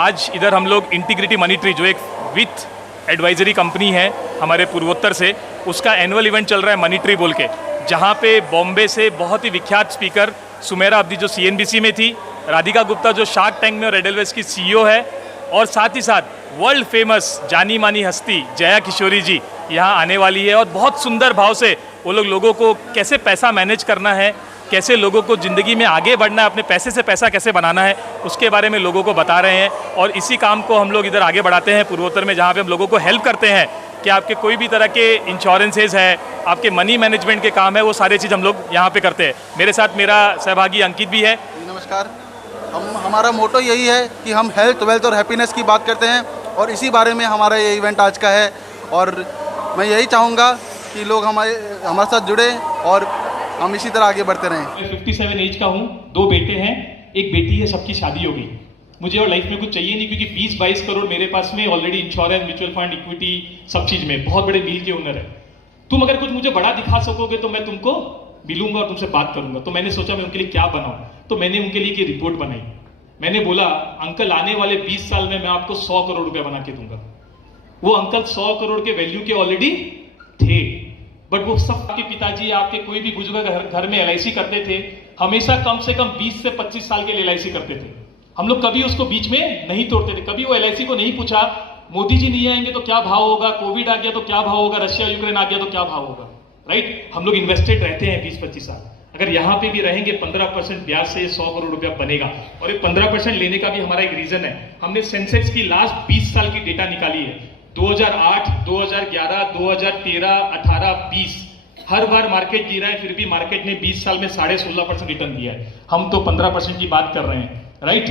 आज इधर हम लोग इंटीग्रिटी मनी ट्री जो एक विथ एडवाइजरी कंपनी है हमारे पूर्वोत्तर से, उसका एनुअल इवेंट चल रहा है मनी ट्री बोल के, जहाँ पे बॉम्बे से बहुत ही विख्यात स्पीकर सुमेरा अब्दी जो CNBC में थी, राधिका गुप्ता जो शार्क टैंक में और एडेलवेस की CEO है, और साथ ही साथ वर्ल्ड फेमस जानी मानी हस्ती जया किशोरी जी यहाँ आने वाली है। और बहुत सुंदर भाव से वो लोगों को कैसे पैसा मैनेज करना है, कैसे लोगों को ज़िंदगी में आगे बढ़ना है, अपने पैसे से पैसा कैसे बनाना है, उसके बारे में लोगों को बता रहे हैं। और इसी काम को हम लोग इधर आगे बढ़ाते हैं पूर्वोत्तर में, जहाँ पे हम लोगों को हेल्प करते हैं कि आपके कोई भी तरह के इंश्योरेंसेज है, आपके मनी मैनेजमेंट के काम है, वो सारे चीज़ हम लोग यहाँ पे करते हैं। मेरे साथ मेरा सहभागी अंकित भी है। नमस्कार। हमारा मोटो यही है कि हम हेल्थ, वेल्थ और हैप्पीनेस की बात करते हैं, और इसी बारे में हमारा ये इवेंट आज का है। और मैं यही चाहूँगा कि लोग हमारे साथ जुड़े और हम इसी तरह आगे बढ़ते रहें। मैं 57 एज का हूँ, 2 बेटे हैं, एक बेटी है, सबकी शादी हो गई। मुझे और लाइफ में कुछ चाहिए नहीं, क्योंकि 20-22 करोड़ मेरे पास में already insurance, mutual fund, equity, सब चीज़ में बहुत बड़े मील के ओनर है। तुम अगर कुछ मुझे बड़ा दिखा सकोगे तो मैं तुमको मिलूंगा और तुमसे बात करूंगा। तो मैंने सोचा मैं उनके लिए क्या बनाऊं, तो मैंने उनके लिए एक रिपोर्ट बनाई। मैंने बोला, अंकल आने वाले 20 साल में मैं आपको 100 करोड़ रुपए बना के दूंगा। वो अंकल 100 करोड़ के वैल्यू के ऑलरेडी थे, बट वो सब आपके पिताजी, आपके कोई भी बुजुर्ग घर में LIC करते थे, हमेशा कम से कम 20 से 25 साल के लिए LIC करते थे। हम लोग कभी उसको बीच में नहीं तोड़ते थे। कभी वो LIC को नहीं पूछा मोदी जी नहीं आएंगे तो क्या भाव होगा, कोविड आ गया तो क्या भाव होगा, रशिया यूक्रेन आ गया तो क्या भाव होगा, राइट। हम लोग इन्वेस्टेड रहते हैं 20-25 साल। अगर यहाँ पे भी रहेंगे 15% ब्याज से 100 करोड़ रुपया बनेगा। और ये 15% लेने का भी हमारा एक रीजन है। हमने सेंसेक्स की लास्ट 20 साल की डेटा निकाली है, 2008, 2011, 2013, 18, 20, हर बार मार्केट गिरा है, फिर भी मार्केट ने 20 साल में 16.5% रिटर्न दिया है। हम तो 15% की बात कर रहे हैं, राइट।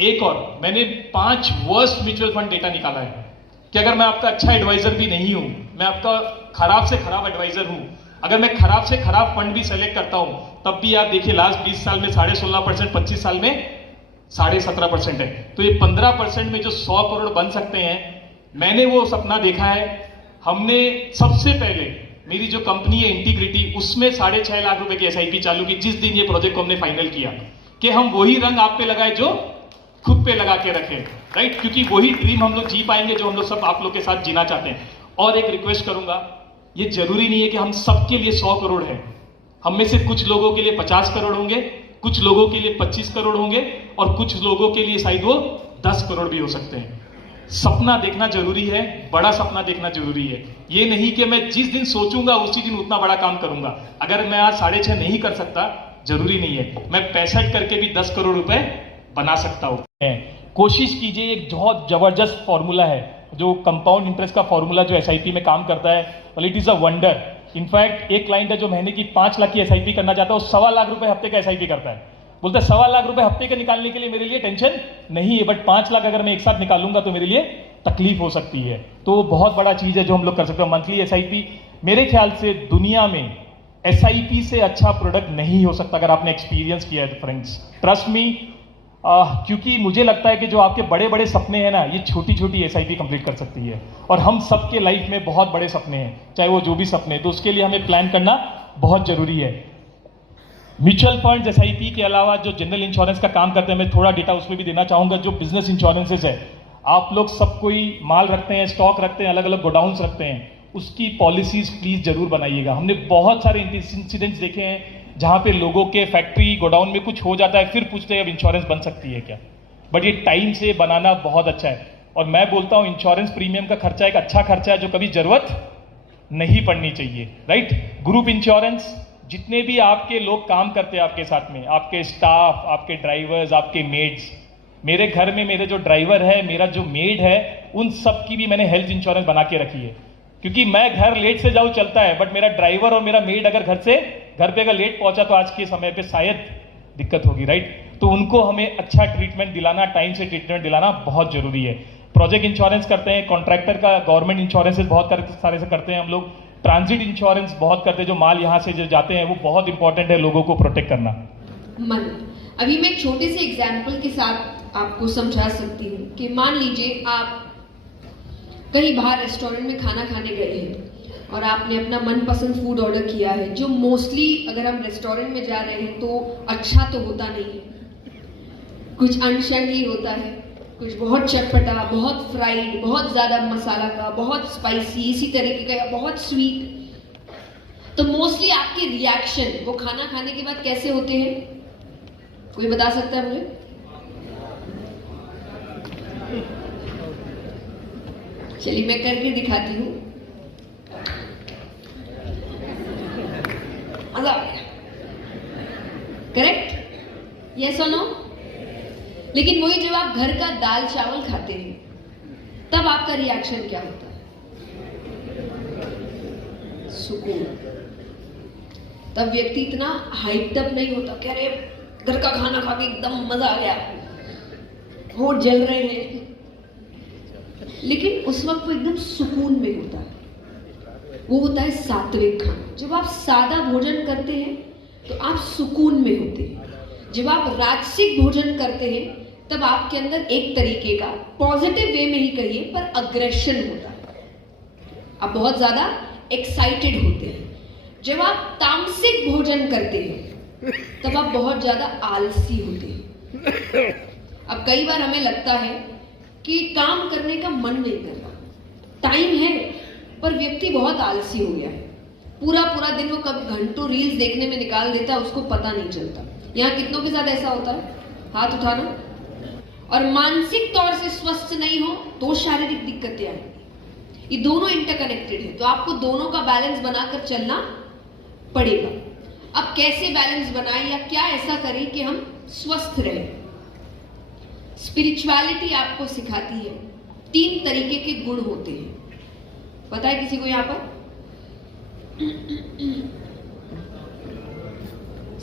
एक और, मैंने 5 वर्स्ट म्यूचुअल फंड डेटा निकाला है कि अगर मैं आपका अच्छा एडवाइजर भी नहीं हूं, मैं आपका खराब से खराब एडवाइजर हूं, अगर मैं खराब से खराब फंड भी सेलेक्ट करता हूं, तब भी आप देखिए लास्ट 20 साल में 16.5%, 25 साल में 17.5% है। तो ये 15% में जो 100 करोड़ बन सकते हैं, मैंने वो सपना देखा है। हमने सबसे पहले मेरी जो कंपनी है इंटीग्रिटी, उसमें 6.5 लाख रुपए की SIP चालू की जिस दिन ये प्रोजेक्ट को हमने फाइनल किया, कि हम वही रंग आप पे लगाए जो खुद पे लगा के रखें, राइट। क्योंकि वही ड्रीम हम लोग जी पाएंगे जो हम लोग सब आप लोग के साथ जीना चाहते हैं। और एक रिक्वेस्ट करूंगा, ये जरूरी नहीं है कि हम सबके लिए 100 करोड़ है। हम में से कुछ लोगों के लिए 50 करोड़ होंगे, कुछ लोगों के लिए 25 करोड़ होंगे, और कुछ लोगों के लिए शायद वो 10 करोड़ भी हो सकते हैं। सपना देखना जरूरी है, बड़ा सपना देखना जरूरी है। ये नहीं कि मैं जिस दिन सोचूंगा उसी दिन उतना बड़ा काम करूंगा। अगर मैं आज 6.5 नहीं कर सकता, जरूरी नहीं है मैं 65 करके भी 10 करोड़ रुपए बना सकता हूं। कोशिश कीजिए, एक बहुत जबरदस्त फॉर्मूला है जो कंपाउंड इंटरेस्ट का फॉर्मूला जो SIP में काम करता है, और it is a wonder. In fact एक क्लाइंट है जो महीने की 5 लाख की SIP करना चाहता है, वो 1.25 लाख रुपए हफ्ते का SIP करता है। बोलता है 1.25 लाख रुपए हफ्ते का निकालने के लिए मेरे लिए टेंशन नहीं है, बट 5 लाख अगर मैं एक साथ निकालूंगा तो मेरे लिए तकलीफ हो सकती है। तो वो बहुत बड़ा चीज है जो हम लोग कर सकते हैं। मंथली SIP, मेरे ख्याल से दुनिया में SIP से अच्छा प्रोडक्ट नहीं हो सकता अगर आपने एक्सपीरियंस किया है फ्रेंड्स, ट्रस्ट मी। क्योंकि मुझे लगता है कि जो आपके बड़े बड़े सपने हैं ना, ये छोटी छोटी SIP कंप्लीट कर सकती है। और हम सबके लाइफ में बहुत बड़े सपने हैं, चाहे वो जो भी सपने, तो उसके लिए हमें प्लान करना बहुत जरूरी है। म्यूचुअल फंड SIP के अलावा जो जनरल इंश्योरेंस का काम करते हैं, मैं थोड़ा डेटा उसमें भी देना चाहूंगा। जो बिजनेस इंश्योरेंसेज है, आप लोग सब कोई माल रखते हैं, स्टॉक रखते हैं, अलग अलग गोडाउन्स रखते हैं, उसकी पॉलिसीज प्लीज जरूर बनाइएगा। हमने बहुत सारे इंसिडेंट्स देखे हैं जहां पे लोगों के फैक्ट्री गोडाउन में कुछ हो जाता है, फिर पूछते हैं अब इंश्योरेंस बन सकती है क्या। बट ये टाइम से बनाना बहुत अच्छा है। और मैं बोलता हूं इंश्योरेंस प्रीमियम का खर्चा एक अच्छा खर्चा है जो कभी जरूरत नहीं पड़नी चाहिए, राइट। ग्रुप इंश्योरेंस, जितने भी आपके लोग काम करते हैं आपके साथ में, आपके स्टाफ, आपके ड्राइवर्स, आपके मेड्स, मेरे घर में मेरे जो ड्राइवर है, मेरा जो मेड है, उन सब की भी मैंने हेल्थ इंश्योरेंस बना के रखी है। क्योंकि मैं घर लेट से जाऊं चलता है, बट मेरा ड्राइवर और मेरा मेड अगर घर पे अगर लेट पहुंचा तो आज के समय पे शायद दिक्कत होगी, राइट। तो उनको हमें अच्छा ट्रीटमेंट दिलाना, टाइम से ट्रीटमेंट दिलाना बहुत जरूरी है। प्रोजेक्ट इंश्योरेंस करते हैं, कॉन्ट्रैक्टर का गवर्नमेंट इंश्योरेंसेज बहुत सारे से करते हैं हम लोग। ट्रांजिट इंश्योरेंस बहुत करते हैं, जो माल यहाँ से जो जाते हैं वो बहुत इंपॉर्टेंट है लोगों को प्रोटेक्ट करना। मन, अभी मैं एक छोटे से एग्जाम्पल के साथ आपको समझा सकती हूँ कि मान लीजिए आप कहीं बाहर रेस्टोरेंट में खाना खाने गए हैं और आपने अपना मनपसंद फूड ऑर्डर किया है, जो मोस्टली अगर हम रेस्टोरेंट में जा रहे हैं तो अच्छा तो होता नहीं है, कुछ अनशन ही होता है। कुछ बहुत चटपटा, बहुत फ्राइड, बहुत ज्यादा मसाला का, बहुत स्पाइसी, इसी तरीके का, या बहुत स्वीट। तो मोस्टली आपके रिएक्शन वो खाना खाने के बाद कैसे होते हैं? कोई बता सकता है मुझे? चलिए मैं करके दिखाती हूँ। मजा आ गया, करेक्ट? यस और नो? लेकिन वही जब आप घर का दाल चावल खाते हैं तब आपका रिएक्शन क्या होता है? सुकून। तब व्यक्ति इतना हाइप्ड अप नहीं होता कि अरे घर का खाना खा के एकदम मजा आ गया, होठ जल रहे हैं, लेकिन उस वक्त वो एकदम सुकून में होता है। वो होता है सात्विक खाना। जब आप सादा भोजन करते हैं तो आप सुकून में होते हैं। जब आप राजसिक भोजन करते हैं तब आपके अंदर एक तरीके का, पॉजिटिव वे में ही कहिए, पर अग्रेशन होता है। आप बहुत ज्यादा एक्साइटेड होते हैं। जब आप तामसिक भोजन करते हैं तब आप बहुत ज्यादा आलसी होते हैं। अब कई बार हमें लगता है कि काम करने का मन नहीं कर रहा, टाइम है, पर व्यक्ति बहुत आलसी हो गया है। पूरा पूरा दिन वो कब घंटों रील्स देखने में निकाल देता है, उसको पता नहीं चलता। यहाँ कितनों के साथ ऐसा होता है? हाथ उठाना। और मानसिक तौर से स्वस्थ नहीं हो तो शारीरिक दिक्कतें आएंगी। ये दोनों इंटरकनेक्टेड है, तो आपको दोनों का बैलेंस बनाकर चलना पड़ेगा। अब कैसे बैलेंस बनाएं या क्या ऐसा करें कि हम स्वस्थ रहें? स्पिरिचुअलिटी आपको सिखाती है 3 तरीके के गुण होते हैं। पता है किसी को यहां पर?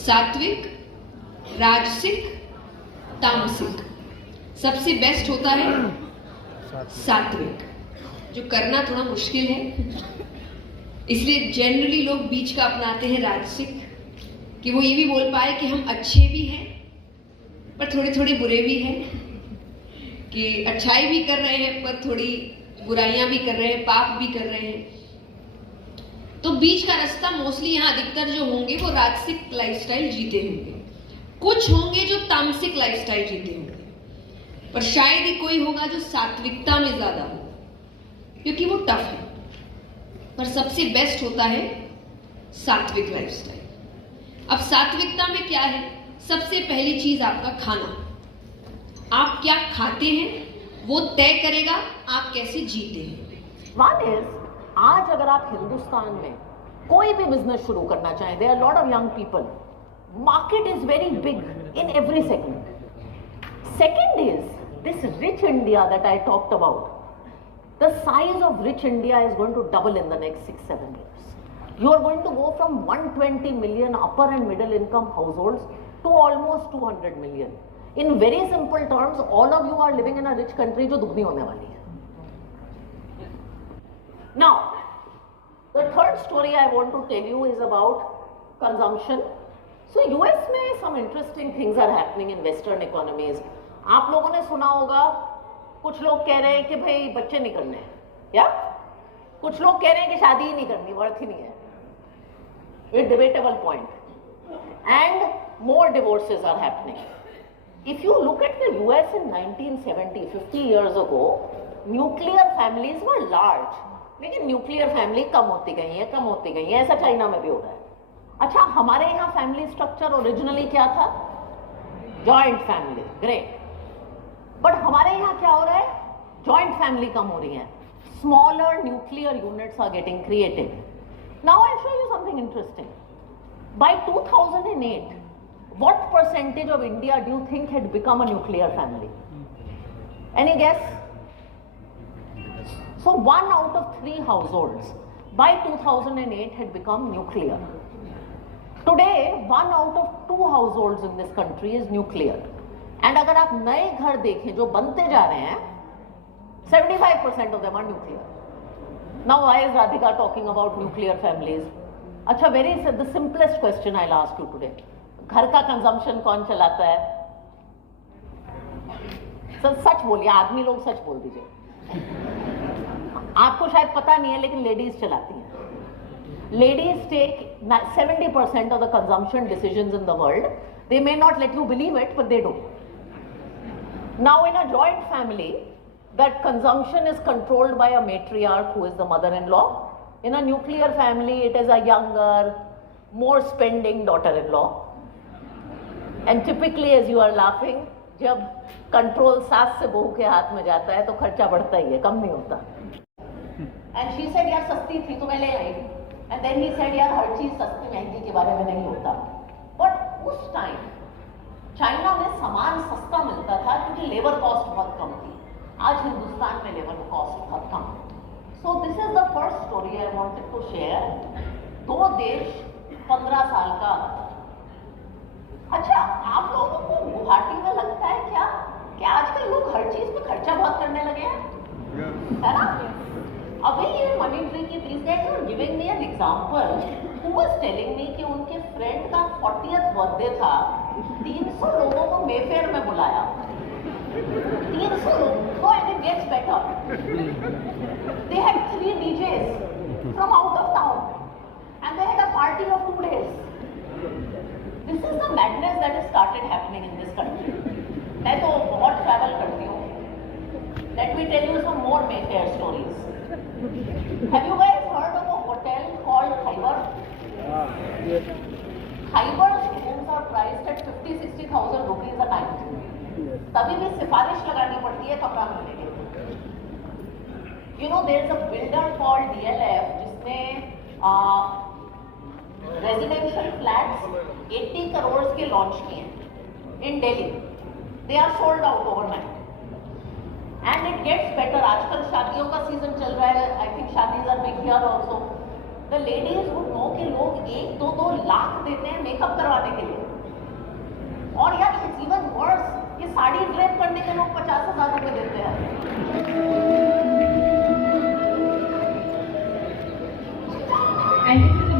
सात्विक, राजसिक, तामसिक। सबसे बेस्ट होता है सात्विक, जो करना थोड़ा मुश्किल है, इसलिए जनरली लोग बीच का अपनाते हैं राजसिक, कि वो ये भी बोल पाए कि हम अच्छे भी हैं पर थोड़े थोड़े बुरे भी हैं, कि अच्छाई भी कर रहे हैं पर थोड़ी बुराइयां भी कर रहे हैं, पाप भी कर रहे हैं। तो बीच का रास्ता मोस्टली यहाँ अधिकतर जो होंगे वो राजसिक लाइफस्टाइल जीते होंगे, कुछ होंगे जो तामसिक लाइफस्टाइल जीते होंगे, पर शायद ही कोई होगा जो सात्विकता में ज्यादा हो, क्योंकि वो टफ है। पर सबसे बेस्ट होता है सात्विक लाइफस्टाइल। अब सात्विकता में क्या है? सबसे पहली चीज आपका खाना। आप क्या खाते हैं वो तय करेगा आप कैसे जीते हैं। One is, आज अगर आप हिंदुस्तान में कोई भी बिजनेस शुरू करना चाहें, there are a lot of young people, market is very big in every segment. Second is this rich India that I talked about. The size of rich India is going to double in the next 6-7 years. You are going to go from 120 million upper and middle income households to almost 200 million. In very simple terms, all of you are living in a rich country जो दुगनी होने वाली है. Now, the third story I want to tell you is about consumption. So US में some interesting things are happening in Western economies. आप लोगों ने सुना होगा, कुछ लोग कह रहे हैं कि भाई बच्चे नहीं करने हैं, या कुछ लोग कह रहे हैं कि शादी ही नहीं करनी, वर्थ ही नहीं है. A debatable point. And more divorces are happening. If you look at the US in 1970, 50 years ago, nuclear families were large. लेकिन न्यूक्लियर फैमिली कम होती गई है, ऐसा चाइना में भी हो रहा है. अच्छा, हमारे यहाँ फैमिली स्ट्रक्चर ओरिजिनली क्या था? Joint family, great. बट हमारे यहाँ क्या हो रहा है? जॉइंट फैमिली कम हो रही है. Smaller nuclear units are getting created. Now I show you something interesting. By 2008, what percentage of India do you think had become a nuclear family? Any guess? So 1 out of 3 households by 2008 had become nuclear. Today 1 out of 2 households in this country is nuclear. And अगर आप नए घर देखें जो बनते जा रहे हैं, 75% of them are nuclear. Now why is Radhika talking about nuclear families? अच्छा, the simplest question I'll ask you today. घर का कंजम्पशन कौन चलाता है? सच बोलिए, आदमी लोग सच बोल दीजिए. आपको शायद पता नहीं है लेकिन लेडीज चलाती हैं. Ladies take 70% of the consumption decisions in the world. They may not let you believe it, but they do. Now, in a joint family, that consumption is controlled by a matriarch who is the mother-in-law. In a nuclear family, it is a younger, more spending daughter-in-law. And typically, as you are laughing, जब control सास से बहू के हाथ में जाता है तो खर्चा बढ़ता ही है, कम नहीं होता. And she said, यार सस्ती थी तो मैं ले आई. And then he said, यार हर चीज सस्ती महंगी के बारे में नहीं होता. But उस टाइम चाइना में सामान सस्ता मिलता था क्योंकि लेबर कॉस्ट बहुत कम थी. आज हिंदुस्तान में लेबर कॉस्ट बहुत कम. So this is the first story I wanted to share. दो देश 15 साल का. अच्छा, आप लोगों को गुवाहाटी में लगता है क्या कि आजकल लोग हर चीज पे खर्चा बहुत करने लगे हैं, है ना? अभी ये मनी ट्री की these guys were giving me an example who was telling me कि उनके फ्रेंड का 40th बर्थडे था, 300 लोगों को मेफेयर में बुलाया. 300 लोगों, and it gets better. They had 3 DJs from out of town and they had a party of 2 days. This is the madness that has started happening in this country. मैं तो बहुत travel करती हूँ. Let me tell you some more Mayfair stories. Have you guys heard of a hotel called Khyber? Khyber's rooms are priced at 50,000-60,000 rupees a night. तभी भी सिफारिश लगानी पड़ती है कमरा मिलने के लिए. You know, there is a builder called DLF जिसने रेजिडेंशियल फ्लैट्स 80 करोड़ के लॉन्च किए in Delhi. They are sold out overnight and it gets better. आजकल शादियों का सीजन चल रहा है. I think shaadis are big here also. The ladies would know कि लोग 1-2 लाख देते हैं मेकअप करवाने के लिए. और यार इट्स इवन वर्स कि साड़ी ड्रेप करने के लोग 50,000 रुपए देते हैं. And